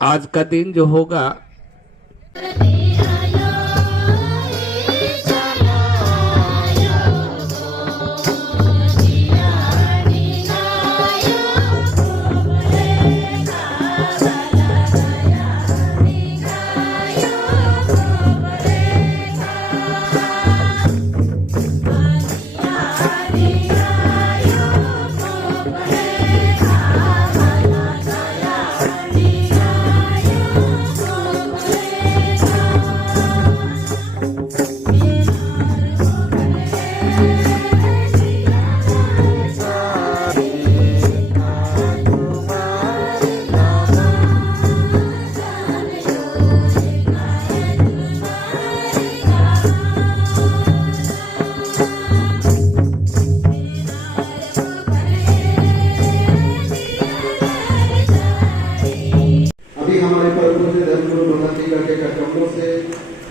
आज का दिन जो होगा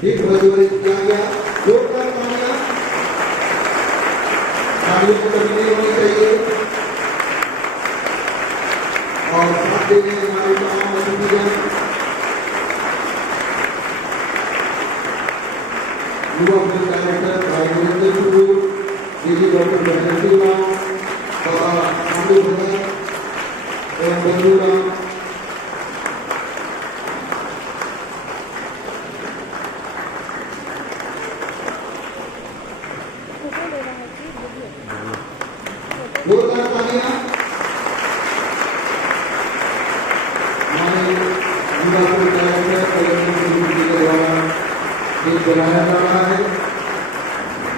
एक प्रज्वलित किया गया। जोरदार तालियां तालियों को कमी होनी चाहिए और साथ देने हमारे तमाम अतिथिगण युवा फिल्म डायरेक्टर भाई नरेंद्र कपूर जी डॉक्टर बनर्जी राव और आंदू भगत एवं बंधुराम जोरदार तालियां हमारे युवा फिल्म डायरेक्टर कल्याण जी के द्वारा एक बनाया जा रहा है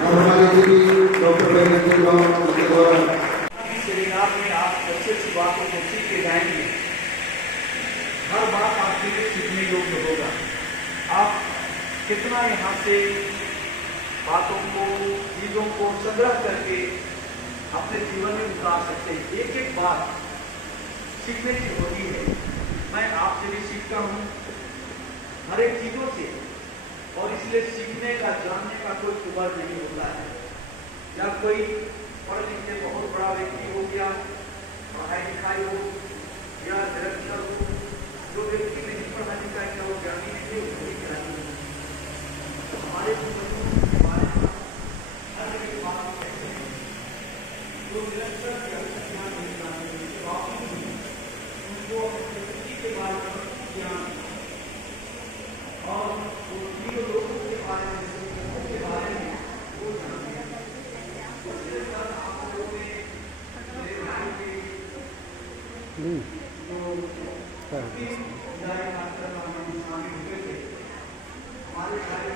और हमारे जी डॉक्टर बनर्जी राव के द्वारा सेमिनार में आप अच्छी अच्छी बातों को सीख के जाएंगे। हर बात आपके लिए सीखने योग्य होगा। आप कितना यहाँ से बातों को चीजों को संग्रह करके अपने जीवन में उतार सकते हैं। एक एक बात सीखने की होती है। मैं आपसे भी सीखता हूँ हर एक चीजों से और इसलिए सीखने का जानने का कोई उम्र नहीं होता है। या कोई पढ़ लिख के बहुत बड़ा व्यक्ति हो गया, पढ़ाई लिखाई हो या निरक्षर हो, जो व्यक्ति नहीं पढ़ा लिखा है वो ज्ञानी नहीं है, उसको ज्ञानी नहीं। हमारे जो निरक्षर ज्ञान नहीं जानते उनको प्रकृति के बारे में ज्ञान और जीव लोगों के बारे में के बारे में वो जानते हैं। उसके साथ आप लोगों ने मेरे भाई के जो कार्यक्रम में शामिल हुए थे, हमारे भाई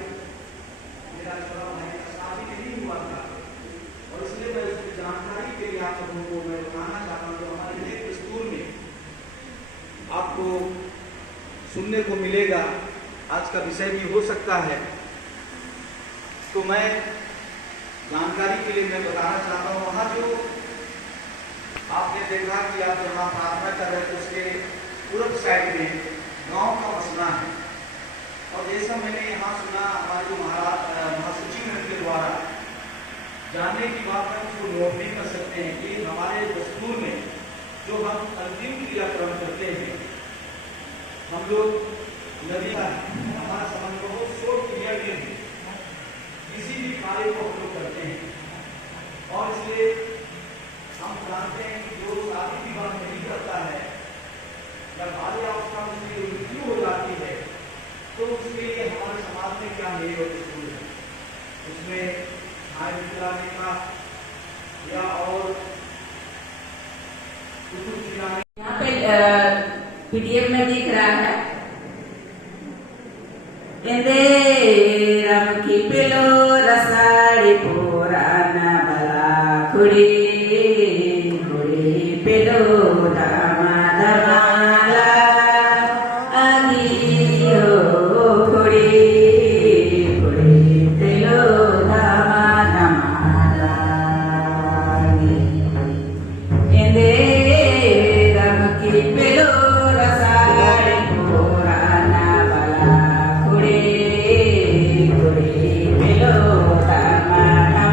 मेरा छोटा भाई का शादी नहीं हुआ था और इसलिए मैं उसकी जानकारी के लिए आप लोगों को मैं बताना चाहता हूँ। हमारे नए दस्तूर में आपको सुनने को मिलेगा, आज का विषय भी हो सकता है, तो मैं जानकारी के लिए मैं बताना चाहता हूँ। वहाँ जो आपने देखा कि आप जहाँ प्रार्थना कर रहे थे उसके पूर्व साइड में गांव का मसला है और जैसा मैंने यहाँ सुना हमारे जो महासचिव के द्वारा जानने की बात है उसको नोट नहीं कर सकते हैं कि हमारे दस्तूर में जो हम अंतिम क्रियाक्रम करते हैं, हम लोग नदी का हमारा संबंध बहुत शोध क्रिया के किसी भी कार्य को हम लोग करते हैं और इसलिए हम जानते हैं कि जो शादी विवाह नहीं करता है या बाल्य अवस्था में उसकी मृत्यु हो जाती है तो उसके लिए हमारे समाज में क्या नियम है, उसमें खाने पिलाने का या और यहाँ पे पीडीएफ में दिख रहा है राम की पिलो रसाड़ी पुराना बला खुड़ी खुड़ी पिलो धमा धमाला आगी हो खुड़ी खुड़ी पिलो धमा धमाला राम की पिलो रसाड़ी पुराना बला खुड़ी खुड़ी पिलो धमा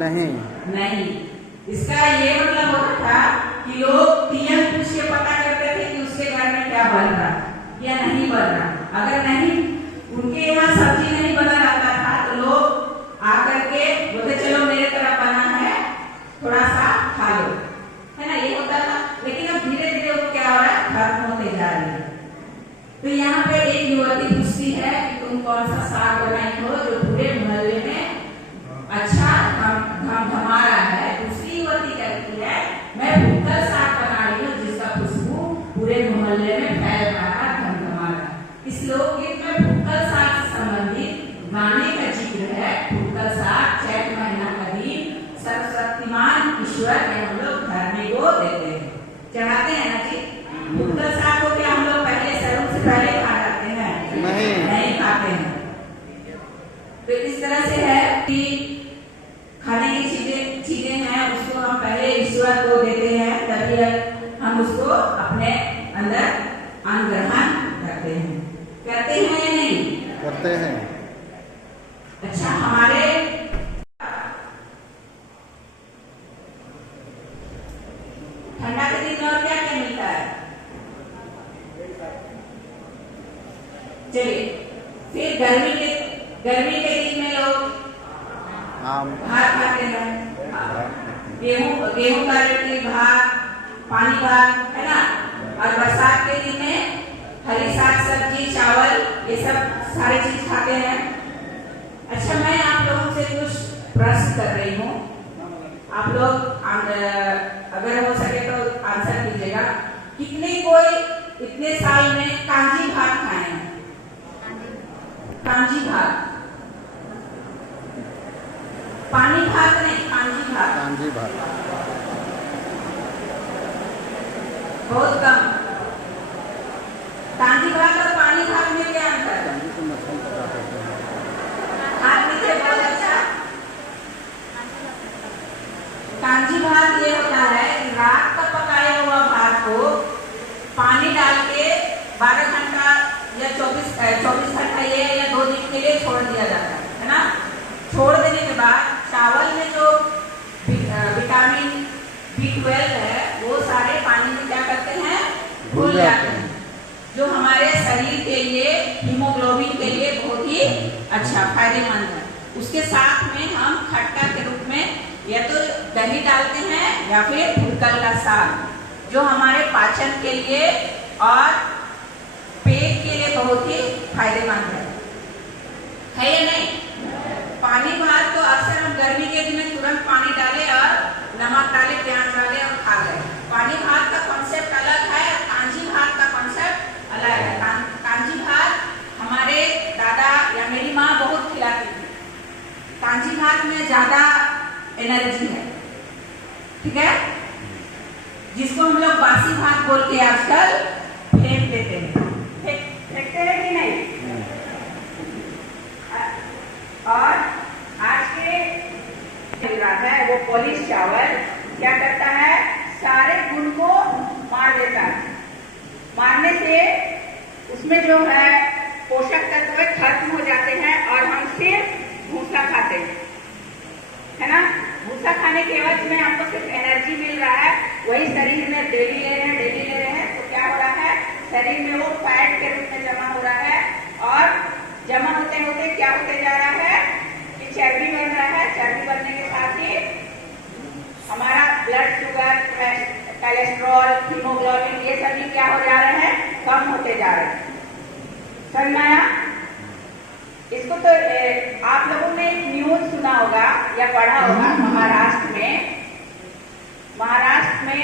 नहीं। नहीं, इसका ये मतलब होता था कि लोग टीएम पूछ के पता करते थे कि उसके घर में क्या बन रहा या नहीं बन रहा। अगर नहीं उनके यहाँ सब्जी नहीं बना रहता था तो लोग आकर के बोलते चलो मेरे तरफ बना है थोड़ा सा खा लो, है ना, ये होता था। लेकिन अब धीरे धीरे वो क्या हो रहा है, खत्म होते जा रही है। तो यहाँ पे एक युवती पूछती है कि तुम कौन सा साग बनाई हो जो पूरे मोहल्ले में अच्छा धमा रहा है। दूसरी युवती कहती है मैं भुक्कल साग बना रही हूँ जिसका खुशबू पूरे मोहल्ले में फैल रहा है, धमधमा रहा है। इस लोकगीत में भुक्कल साग से संबंधित गाने का जिक्र है। भुक्कल साग चैत महीना का दिन सर्वशक्तिमान ईश्वर के हम लोग घर में वो देते हैं, चढ़ाते हैं ना जी। भुक्कल साग को क्या हम लोग पहले सरूं से पहले खा जाते हैं? नहीं खाते हैं। तो इस तरह से है कि खाने की चीजें हैं उसको हम पहले ईश्वर को देते हैं, तभी हम उसको अपने अंदर ग्रहण करते हैं। करते हैं या नहीं करते हैं। अच्छा, हमारे ठंडा के दिन और क्या क्या मिलता है? चलिए, फिर गर्मी के दिन में लोग आम भात खाते हैं, गेहूं का रोटी, भात, पानी भात, है ना। और बरसात के दिन में हरी साग सब्जी, चावल, ये सब सारे चीज खाते हैं। अच्छा, मैं आप लोगों से कुछ प्रश्न कर रही हूँ, आप लोग अगर हो सके तो आंसर कीजिएगा। कितने कोई इतने साल में कांजी भात खाए हैं? कांजी भात, पानी भात नहीं, कांजी भात। कांजी भात। बहुत कम। कांजी भात और पानी भात में क्या अंतर है? कांजी को मछली पका करते हैं। हाथ नीचे, बहुत अच्छा। कांजी भात ये होता है कि रात का पकाया हुआ भात को पानी डाल के 12 घंटा या 24 घंटा ये या 2 दिन के लिए छोड़ दिया जाता है ना। छोड़ देने के बाद चावल में जो विटामिन B12 है वो सारे पानी में क्या करते हैं, घुल जाते हैं, जो हमारे शरीर के लिए, हीमोग्लोबिन के लिए बहुत ही अच्छा फायदेमंद है। उसके साथ में हम खट्टा के रूप में या तो दही डालते हैं या फिर भुक्कल का साग, जो हमारे पाचन के लिए और पेट के लिए बहुत ही फायदेमंद है या नहीं? पानी भात तो अक्सर हम गर्मी के दिन में तुरंत पानी डाले और नमक डाले, प्याज डाले और खा गए। पानी भात का कॉन्सेप्ट अलग है, कांजी भात का कॉन्सेप्ट अलग है। कांजी भात हमारे दादा या मेरी माँ बहुत खिलाती थी। कांजी भात में ज्यादा एनर्जी है, ठीक है, जिसको हम लोग बासी भात बोल के आजकल फेंक देते हैं। फेंकते हैं कि नहीं? और आज के मिल रहा है वो पॉलिश चावल क्या करता है, सारे गुण को मार देता है। मारने से उसमें जो है पोषक तत्व खत्म हो जाते हैं और हम सिर्फ भूसा खाते हैं, है ना। भूसा खाने के एवज में आपको सिर्फ एनर्जी मिल रहा है, वही शरीर में डेली ले रहे हैं तो क्या हो रहा है, शरीर में वो फैट के रूप में जमा हो रहा है और जमा होते होते क्या होते जा रहा है कि चर्बी बन रहा है। चर्बी बनने के साथ ही हमारा ब्लड शुगर, कोलेस्ट्रॉल, हीमोग्लोबिन ये सभी क्या हो जा रहे हैं, कम होते जा रहे हैं। समझ में आया? इसको तो आप लोगों ने एक न्यूज सुना होगा या पढ़ा होगा, महाराष्ट्र में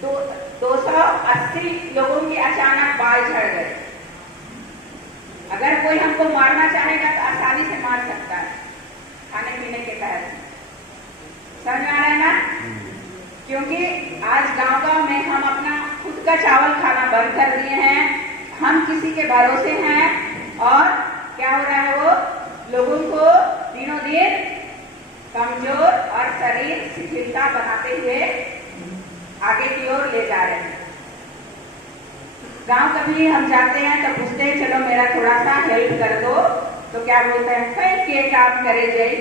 280 लोगों के अचानक बाल झड़ गए। अगर कोई हमको मारना चाहेगा तो आसानी से मार सकता है खाने पीने के तहत। समझ में आ रहा है ना? क्योंकि आज गांव में हम अपना खुद का चावल खाना बंद कर दिए हैं, हम किसी के भरोसे हैं और क्या हो रहा है, वो लोगों को दिनों दिन कमजोर और शरीर शिथिलता बनाते हुए आगे की ओर ले जा रहे हैं। गांव कभी हम जाते हैं तो पूछते हैं चलो मेरा थोड़ा सा हेल्प कर दो, तो क्या बोलते हैं, कई के काम करे जाए,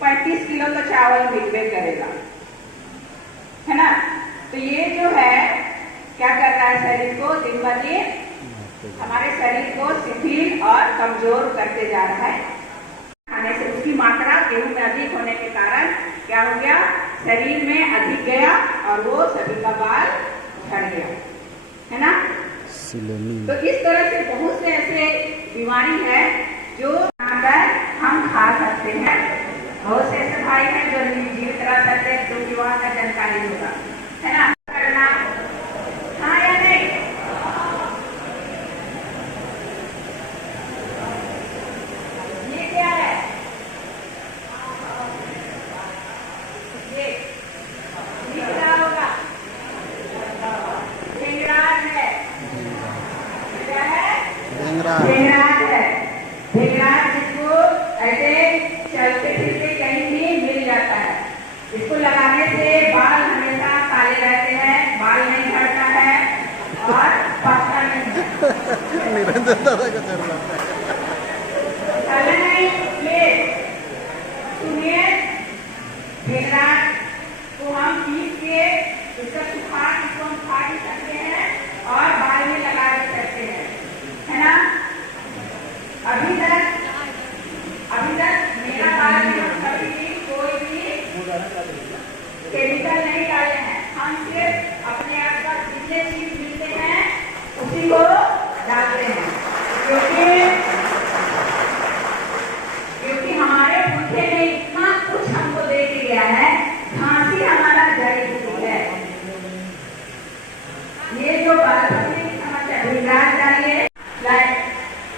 35 किलो तो चावल मिलवे करेगा, है ना। तो ये जो है क्या कर रहा है, शरीर को दिन ब दिन हमारे शरीर को शिथिल और कमजोर करते जा रहा है। खाने से उसकी मात्रा गेहूं में अधिक होने के कारण क्या हो गया, शरीर में अधिक गया और वो सभी का बाल झड़ गया, है ना। तो इस तरह से बहुत से ऐसे बीमारी है जो हम खा सकते हैं। बहुत से ऐसे भाई हैं जो जीवित रह सकते हैं, जो कि वहाँ का जानकारी होगा, है ना। करना हाँ या नहीं, ये क्या है, ये क्या होगा, ढेंगराज है, क्या है, ढेंगराज है। ढेंगराज जिसको ऐसे चलते फिरते कहीं भी मिल जाता है। इसको लगाने से बाल हमेशा काले रहते हैं, बाल नहीं झड़ता है और पकता नहीं। निरंजन दादा का चल रहा है। चले नहीं ये सुनिए, ढेंगराज को हम पीस के इसको सुखा, इसको हम खा भी सकते हैं और बाल में लगा भी सकते हैं, है ना। अभी तक मेरा बाल में हम कभी भी कोई भी केमिकल नहीं डाले हैं। हम सिर्फ अपने आसपास जितने चीज मिलते हैं उसी को डालते हैं, क्योंकि हमारे बुद्धे में इतना कुछ हमको दे के गया है। घासी हमारा जड़ी बूटी है। ये जो बालपत्री की समस्या ढेंगराज डालिए,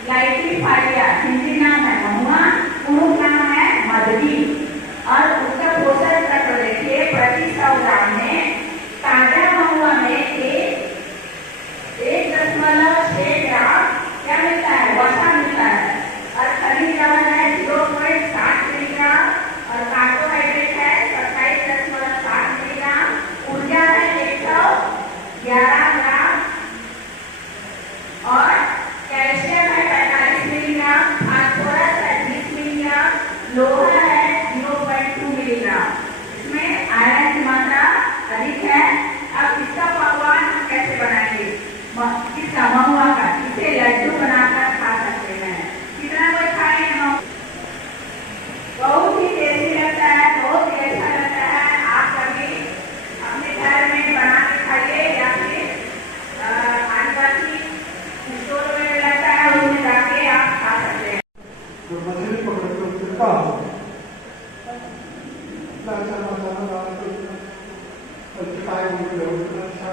लाइटिफाइया हिंदी नाम है महुआ, पूर्व नाम है मदगी, और उसका पोषक तत्व देखिए, प्रति 100 ग्राम में ताजा महुआ में 1.6 ग्राम क्या मिलता है, वसा मिलता है, और खनिज लवण है 0.7 मिलीग्राम, और कार्बोहाइड्रेट है 27.7 मिलीग्राम, ऊर्जा है 111 ग्राम, और कैल्शियम है 45 मिलीग्राम, फास्फोरस है 20 मिलीग्राम, लोहा है 0.2 मिलीग्राम। इसमें आयरन की मात्रा अधिक है। अब इसका पकवान हम कैसे बनाएंगे, किसका, महुआ का। इसे लड्डू बनाकर खा सकते हैं। कितना कोई खाए, बहुत ही टेस्टी लगता है, बहुत ही अच्छा लगता है। आप कभी अपने घर में बना के खाइए या फिर आदिवासी स्टोर में लगता है उसमें जाके आप खा सकते हैं। जो मछली पकड़ के चिपका इतना अच्छा मसाला डाल के चिपकाए हुए उतना अच्छा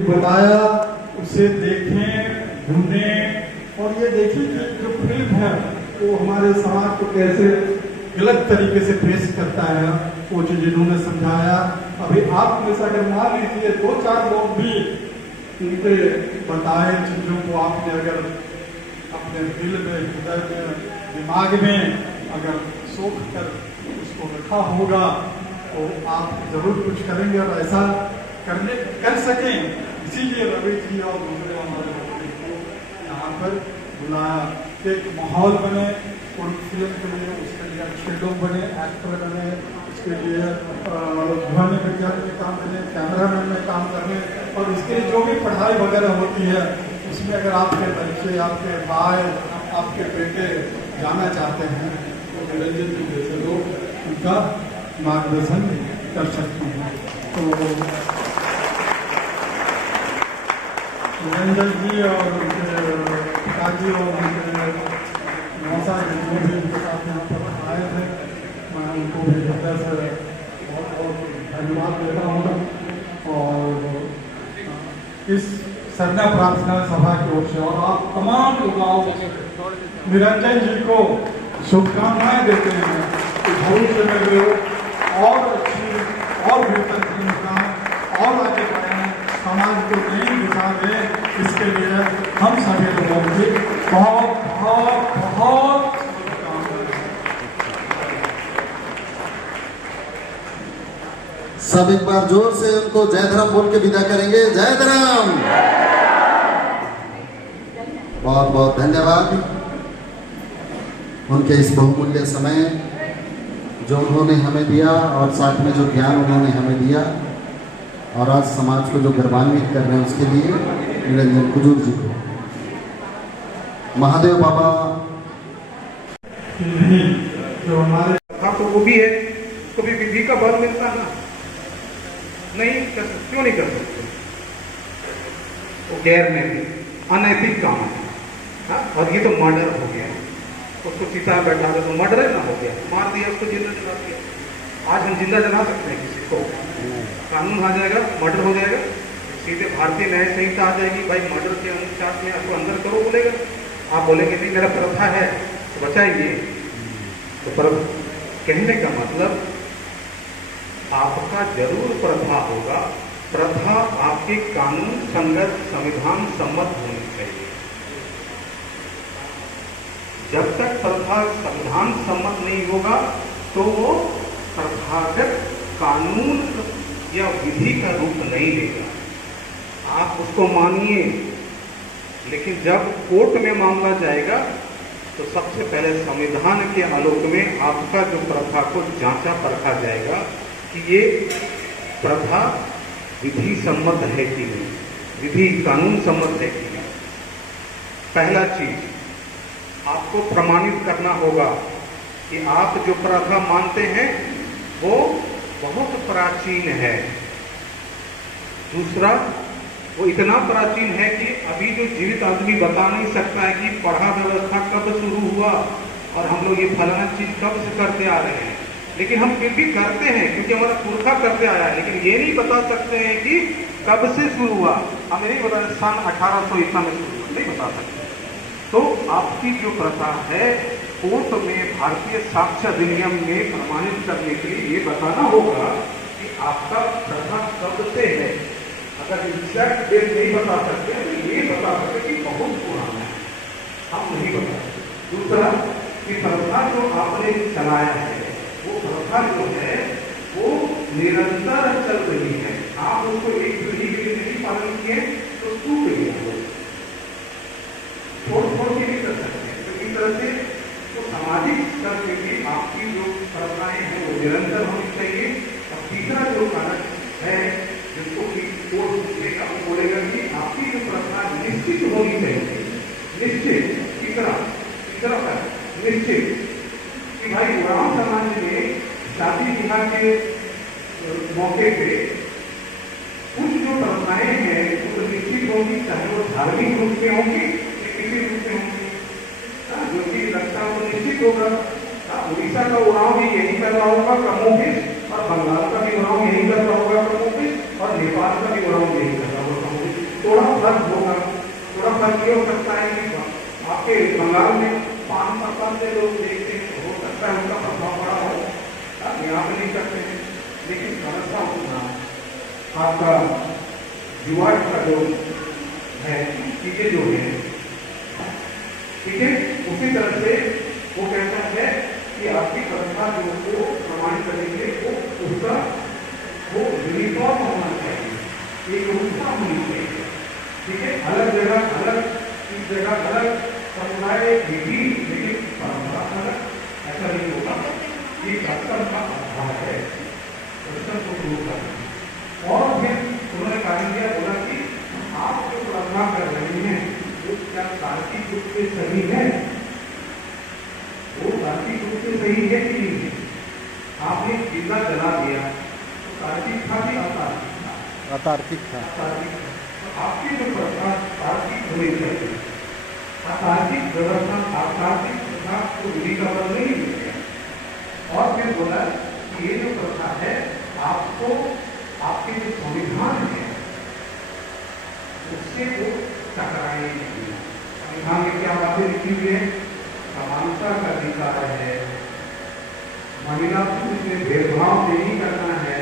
बताया, उसे देखें, ढूंढें, और ये देखिए कि जो फिल्म है वो हमारे समाज को कैसे गलत तरीके से पेश करता है, वो चीज इन्होंने समझाया। अभी आप में से अगर मान लीजिए 2-4 लोग भी इनके बताए चीजों को आपने अगर अपने दिल में, हृदय में, दिमाग में अगर सोख कर उसको रखा होगा तो आप जरूर कुछ करेंगे और ऐसा कर सकें। इसीलिए रवि जी और दूसरे हमारे लोगों को यहाँ पर बुलाया, एक माहौल बने फिल्म के लिए, उसके लिए अच्छे लोग बने, एक्टर बने, उसके लिए ध्वनि विज्ञान में काम करने, कैमरामैन में काम करने, और इसके लिए जो भी पढ़ाई वगैरह होती है उसमें अगर आपके बच्चे, आपके भाई, आपके बेटे जाना चाहते हैं तो निरंजन जी जैसे लोग उनका मार्गदर्शन कर सकते हैं। तो निरंजन जी और उनके पिताजी और उनके मौसा जो भी उनके साथ यहाँ पर आए थे, मैं उनको भी हृदय से बहुत बहुत धन्यवाद देता हूँ। और इस सरना प्रार्थना सभा की ओर से और आप तमाम युवाओं से निरंजन जी को शुभकामनाएं देते हैं कि भविष्य में वे और अच्छी और बेहतर भूमिका और आगे बढ़ें, समाज को नई दिशा दें। इसके लिए हम सभी लोगों की बहुत बहुत बहुत शुभकामनाएं। सब एक बार जोर से उनको जय धर्म बोल के विदा करेंगे। जय धर्म। बहुत बहुत धन्यवाद उनके इस बहुमूल्य समय जो उन्होंने हमें दिया और साथ में जो ज्ञान उन्होंने हमें दिया और आज समाज को जो गौरवान्वित कर रहे हैं उसके लिए निरंजन कुजूर जी को। महादेव बाबा नहीं जो हमारे हाँ तो वो भी है, उसको भी विधि का बल मिलता है ना। नहीं कर सकते, क्यों नहीं कर सकते? वो गैर नैतिक अनैतिक काम है। हाँ? और ये तो मर्डर हो गया, उसको चिता में बैठा दो तो मर्डर ना हो गया, मार दिया उसको, जिंदा जला दिया। आज हम जिंदा जला सकते हैं किसी को, कानून आ जाएगा, मर्डर हो जाएगा, सीधे भारतीय न्याय संहिता आ जाएगी, भाई मर्डर के अनुसार में आपको अंदर करो बोलेगा। आप बोलेंगे नहीं मेरा प्रथा है तो बचाइए। तो पर कहने का मतलब आपका जरूर प्रथा होगा, प्रथा आपके कानून संगत संविधान सम्मत होनी चाहिए। जब तक प्रथा संविधान सम्मत नहीं होगा तो वो प्रथागत कानून या विधि का रूप नहीं लेगा। आप उसको मानिए, लेकिन जब कोर्ट में मामला जाएगा तो सबसे पहले संविधान के आलोक में आपका जो प्रथा को जांचा परखा जाएगा कि ये प्रथा विधि सम्मत है कि नहीं, विधि कानून सम्मत है कि नहीं। पहला चीज आपको प्रमाणित करना होगा कि आप जो प्रथा मानते हैं वो बहुत प्राचीन है। दूसरा, वो इतना प्राचीन है कि अभी जो जीवित आदमी बता नहीं सकता है कि पढ़ा व्यवस्था कब शुरू हुआ और हम लोग ये फलाना चीज कब से करते आ रहे हैं, लेकिन हम फिर भी करते हैं क्योंकि हमारा पुरखा करते आया है। लेकिन ये नहीं बता सकते हैं कि कब से शुरू हुआ, हमें नहीं बता सन 1800 ईसा में शुरू हुआ, नहीं बता सकते। तो आपकी जो प्रथा है कोर्ट में भारतीय साक्ष्य अधिनियम में प्रमाणित करने के लिए ये बताना होगा कि आपका प्रथा कब से है। अगर एग्जैक्ट डेट नहीं बता सकते तो ये बता सकते कि बहुत पुराना है, हम नहीं बता सकते। दूसरा कि प्रथा जो आपने चलाया है वो प्रथा जो है वो निरंतर चल रही है, आप उसको एक पीढ़ी के लिए नहीं पालन किए तो टूट गया, छोड़ छोड़ के नहीं कर सकते। तो इस तरह से तो सामाजिक स्तर पे भी आपकी जो प्रथाएं हैं वो निरंतर होनी चाहिए। और तीसरा जो कारक है जिसको कि कोर्ट पूछेगा वो बोलेगा कि आपकी जो प्रथा निश्चित होनी चाहिए। निश्चित तीसरा निश्चित कि भाई ग्राम समाज में शादी विवाह के मौके पे कुछ जो प्रथाएं हैं वो निश्चित होगी, चाहे वो धार्मिक रूप में होंगी या किसी रूप में होंगी। जो कि लगता है वो निश्चित होगा। उड़ीसा का उड़ाव भी यही कर रहा होगा कमोबेश, और बंगाल का भी उड़ाव यही कर रहा होगा कमोबेश, और नेपाल का भी उड़ाव यही कर रहा होगा कमोबेश। थोड़ा फर्क होगा, थोड़ा फर्क ये हो सकता है कि आपके बंगाल में 5% से लोग देखते हैं, हो सकता है उनका प्रभाव बड़ा हो, यहाँ पे नहीं करते हैं, लेकिन समस्या उतना आपका युवा का जो है चीजें जो है ठीक है। उसी तरह से वो कहता है कि आपकी प्रथा जो को प्रमाणित करेंगे वो उसका वो यूनिफॉर्म होना चाहिए, एक रूपता होनी चाहिए, ठीक है। अलग जगह अलग, इस जगह अलग समुदाय विधि लेकिन परंपरा अलग, ऐसा नहीं होगा। ये कस्टम का अभाव है, कस्टम को दूर करना। और फिर उन्होंने कार्य किया, बोला कि आप जो प्रथा कर रहे हैं क्या तार्किक रूप से सही है, वो तार्किक रूप से सही है कि नहीं है। आपने जिंदा जला दिया तो तार्किक था कि अतार्किक था? अतार्किक था। तो आपकी जो प्रथा तार्किक होनी चाहिए, अतार्किक व्यवस्था अतार्किक प्रथा को विधि का बल नहीं मिलेगा। और फिर बोला कि ये जो प्रथा है आपको आपके जो संविधान है उससे वो टकराए नहीं। संविधान में क्या बातें लिखी हुई है? समानता का अधिकार है, महिला पुरुष में भेदभाव नहीं करना है,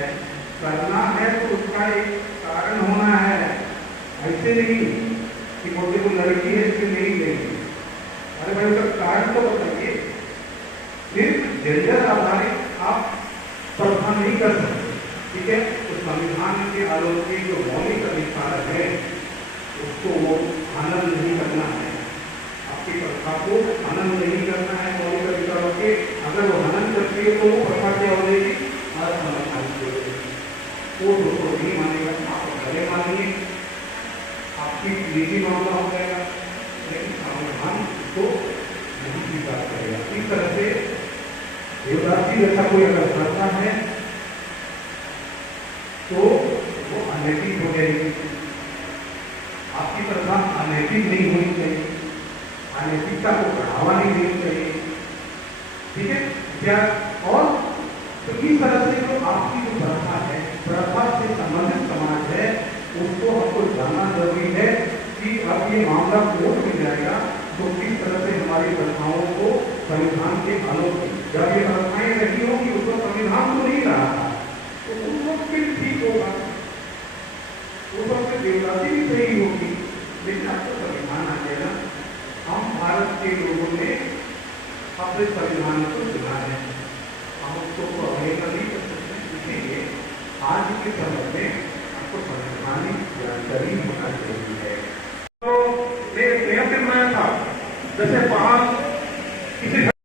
करना है तो उसका एक कारण होना है, ऐसे नहीं कि बोलते को लड़की है इसलिए नहीं लेंगे। अरे भाई उसका कारण तो बताइए। सिर्फ जेंडर आधारित आप प्रथा नहीं कर सकते, ठीक है। तो संविधान के आलोक में जो मौलिक अधिकार है उसको वो आनंद नहीं करना है। आपकी प्रथा को हनन नहीं करना है मौलिक अधिकारों के। अगर वो हनन करती है तो वो प्रथा क्या हो जाएगी, असंवैधानिक हो जाएगी। वो दोस्तों नहीं मानेगा, आप पहले मानिए, आपकी निजी मामला हो जाएगा, लेकिन संविधान को नहीं स्वीकार करेगा। इस तरह से देवदास जी जैसा कोई अगर करता है तो वो अनैतिक हो जाएगी। आपकी प्रथा अनैतिक नहीं होनी चाहिए, अनैतिकता को बढ़ावा नहीं देनी चाहिए, ठीक है क्या। और तो इस तरह से जो आपकी जो प्रथा है, प्रथा से संबंधित समाज है, उसको हमको जानना जरूरी है कि अब ये मामला कोर्ट में जाएगा तो किस तरह से हमारी प्रथाओं को संविधान के आलोक में, जब ये प्रथाएं रही होगी उसको संविधान तो नहीं रहा था, तो उस वक्त फिर ठीक होगा, उस वक्त देवदासी भी सही होगी। लेकिन आपको संविधान आ जाएगा, हम भारत के लोगों ने अपने संविधान को चुना है, हम उसको अवहेलना नहीं कर सकते। इसीलिए आज के समय में आपको संवैधानिक जानकारी होना जरूरी है। तो मैं यहाँ पे बनाया था, जैसे वहां किसी